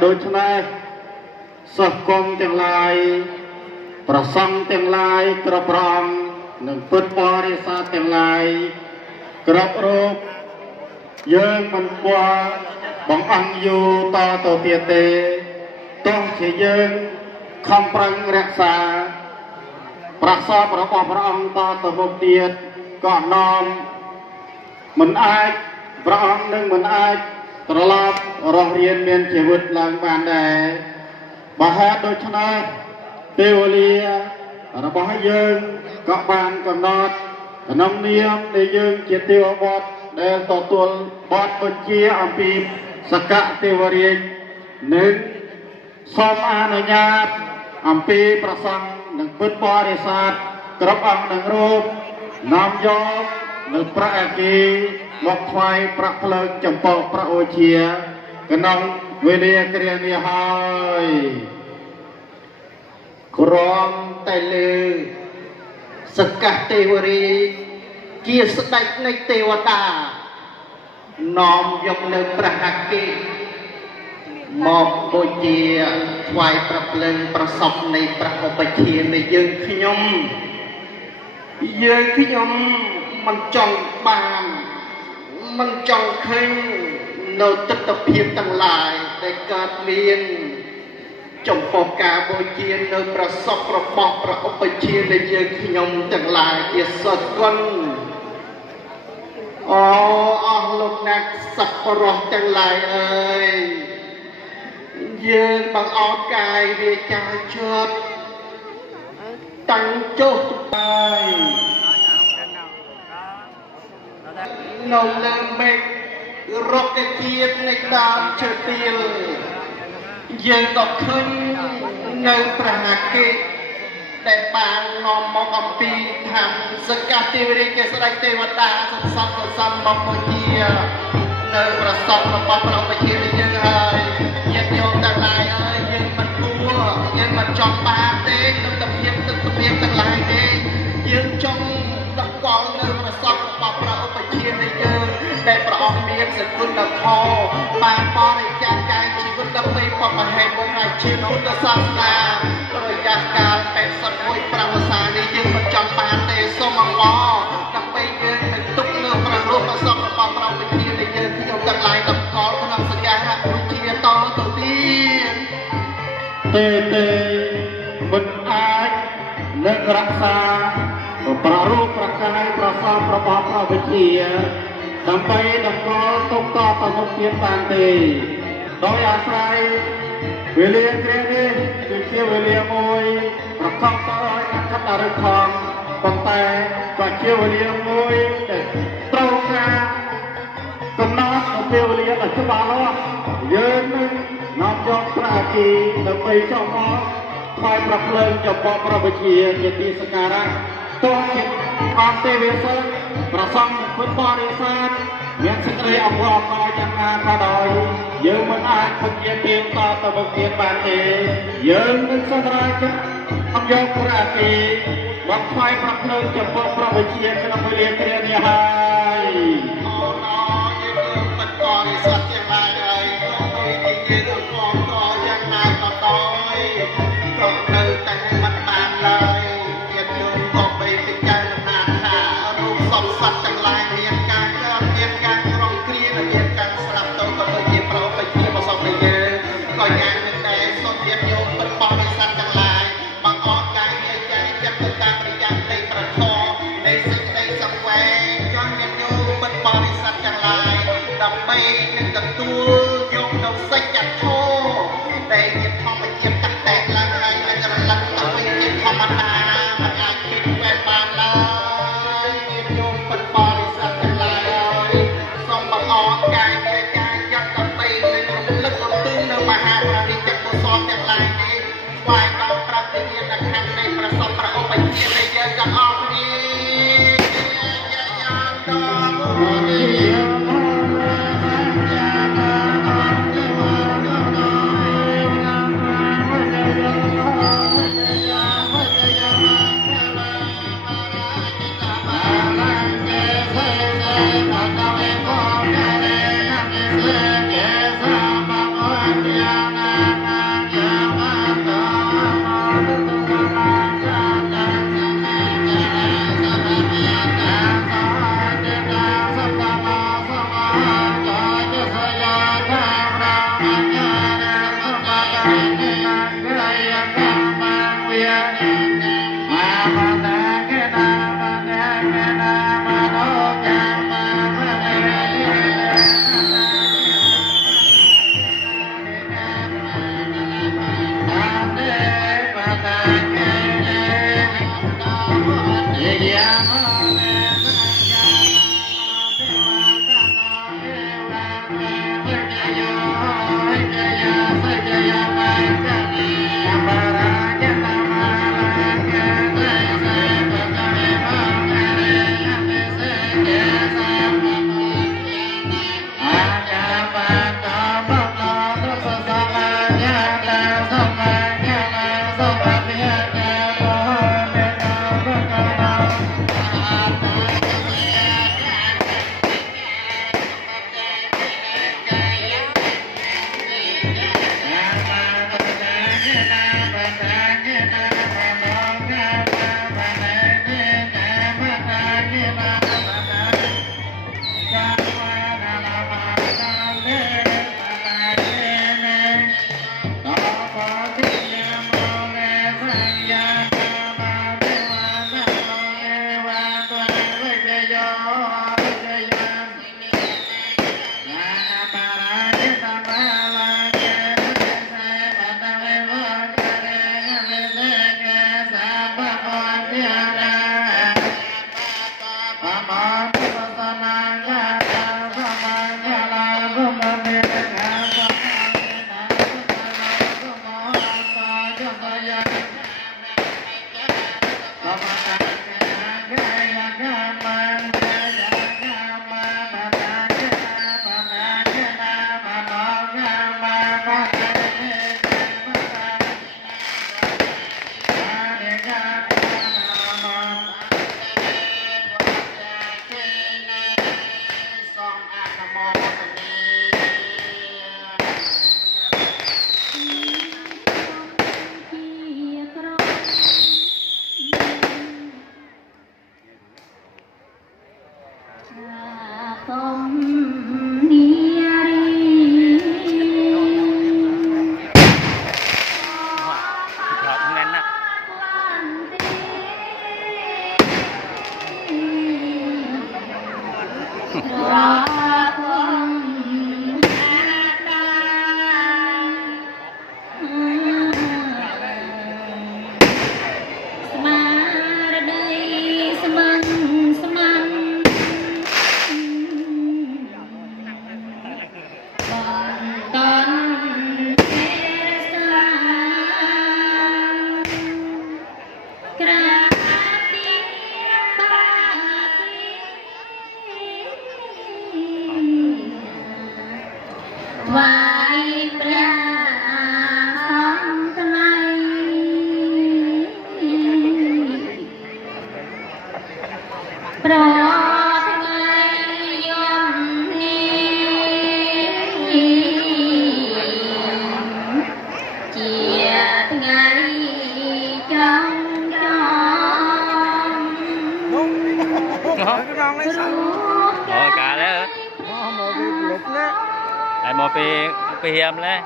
โดยฉะนั้นสกองទាំងឡាយប្រសង់ទាំងឡាយក្របរំនិងពុទ្ធបរិស័ទទាំងឡាយក្របរូបយើងមិនគួរបង្អង់យូរតទៅទៀតទេទោះជាយើងខំប្រឹងរក្សាប្រសពរបស់ព្រះអង្គតទៅមុខទៀតក៏នាំមិនអាចព្រះអង្គនឹងមិនអាចត្រឡប់រស់រានមានជីវិតឡើងបានដែរបើហេតុដូច្នេះពេលវេលារបស់យើងក៏បានកំណត់ក្នុងនាមដែលយើងជាទេវបុត្រដែលទទួលបទបញ្ជាអំពីសកទេវរាជនិងសូមអនុញ្ញាតអំពីប្រសង់និងពុទ្ធបរិស័ទគ្រប់អង្គនិងរូបនាំយកនៅព្រះអគិមកថ្វាយប្រាក់ភ្លើងចំពោះព្រះអូជាក្នុងវេលាគ្រានេះហើយក្រមតែលើសកទេវរាជជាស្ដេចនៃទេវតានាំយកនៅព្រះអគិមកបូជាថ្វាយព្រះភ្លើងប្រសពនៃព្រះឧបជានៃយើងខ្ញុំមិនចង់បានមិនចង់ឃើញនៅទិដ្ឋភាពទាំងឡាយដែលកើតមានចំពោះការបូជានៅប្រសពរបស់ព្រះឧបជានៃយើងខ្ញុំទាំងឡាយជាសតគុណអូអស់លោកអ្នកសប្បុរសទាំងឡាយអើយយើងបង្អោតកាយវាចាជាប់តាំងចុះបាយនៅលើមេឃរុក្ខជាតិនៃដើមឈើទាលយើងក៏ឃើញនៅព្រះអគិដែលបាននាំមកអំពីថាសកទេវរាជជាស្ដេចទេវតាសន្សំមកបូជានៅប្រសពរបស់ព្រះបជានៃយើងហើយញាតិញោមទាំងឡាយអើយយើងមិនគួរយើងមិនចង់បានទេទស្សនភាពទាំងឡាយទេយើងចង់ដឹកកល់នៅប្រសពរបស់ព្រះឧបជានៃយើងដែលព្រះអង្គមានសគុណធម៌បានបរិច្ចាគកាយជីវិតដើម្បីបព្វហេតុមួយហើយជាពុទ្ធសាសនារយៈកាល81ប្រាំវស្សានេះយើងមិនចង់បានទេសូមអង្វរដើម្បីយើងនឹងទុកនៅព្រះរូបប្រសពរបស់ព្រះវិជានៃយើងខ្ញុំទាំងឡាយតំកល់ក្នុងសក្ការៈវិជាតទៅទៀតទេមិនអាចនឹងរក្សាប្រារូបប្រកាយប្រសពរបស់ព្រះវិជាដើម្បីតម្កល់ទុកតទៅមុខទៀតបានទេដោយអាស្រ័យវេលាគ្រានេះគឺជាវេលាមួយប្រកបដោយអត្ថប្រយោជន៍ប៉ុន្តែក៏ជាវេលាមួយដែលត្រូវការកំណត់នៅពេលវេលាដ៏ច្បាស់លាស់យើងនឹងនាំយកព្រះអគិដើម្បីចុះមកថ្វាយព្រះភ្លើងចំពោះព្រះវិជាជាទីសក្ការៈទោះជាអង្គទេវសិទ្ធិប្រសង់ពុទ្ធបរិស័ទមានសេចក្តីអបអរសាទរយ៉ាងណាក៏ដោយយើងមិនអាចពជាទៀងតទៅមុខទៀតបានទេយើងនឹងសម្រេចអំយកព្រះអគិមកថ្វាយព្រះភ្លើងចំពោះព្រះវិជាក្នុងវេលាគ្រានេះហើយអូណោយើងពុទ្ធបរិស័ទទាំងឡាយហើយយើងអបអរសាទរយ៉ាងណាក៏ដោយក៏នៅតែមិនបានឡើយយើងក៏បីពិចារណាថារូបសពសត្វទាំងឡាយមានការកើតមានការក្រំគ្រាមានការស្លាប់ទៅក៏ទៅជាប្រោបជាប្រសពនៃយើងក៏យ៉ាងនេះដែរសូមញាតិញោមពុទ្ធបរិស័ទទាំងឡាយបង្អកកាយវាចាចិត្តទៅតាមរយៈនៃប្រធមនៃសេចក្តីសង្វេគក៏ញាតិញោមពុទ្ធបរិស័ទទាំងឡាយដើម្បីនឹងទទួលយកនៅសច្ចធម៌ដែលជាធម្មជាតិតតែឡើងហើយនឹងរលឹកទៅវិញជាធម្មតាមិនអាចគិតបែបបានឡើយញាតិញោមពុទ្ធបរិស័ទទាំងឡាយសូមបង្អកកាយវាចាចិត្តដើម្បីនឹងរំលឹកអំពីនៅមហាព្រះរាជកុសលទាំងឡាយនេះថ្វាយដល់ព្រះវិញ្ញាណខណ្ឌនៃព្រះសពព្រះឧបជានៃយើងទាំងអស់គ្នាយ៉ាងដល់ Cả đấy. Lại một pi hiểm đấy.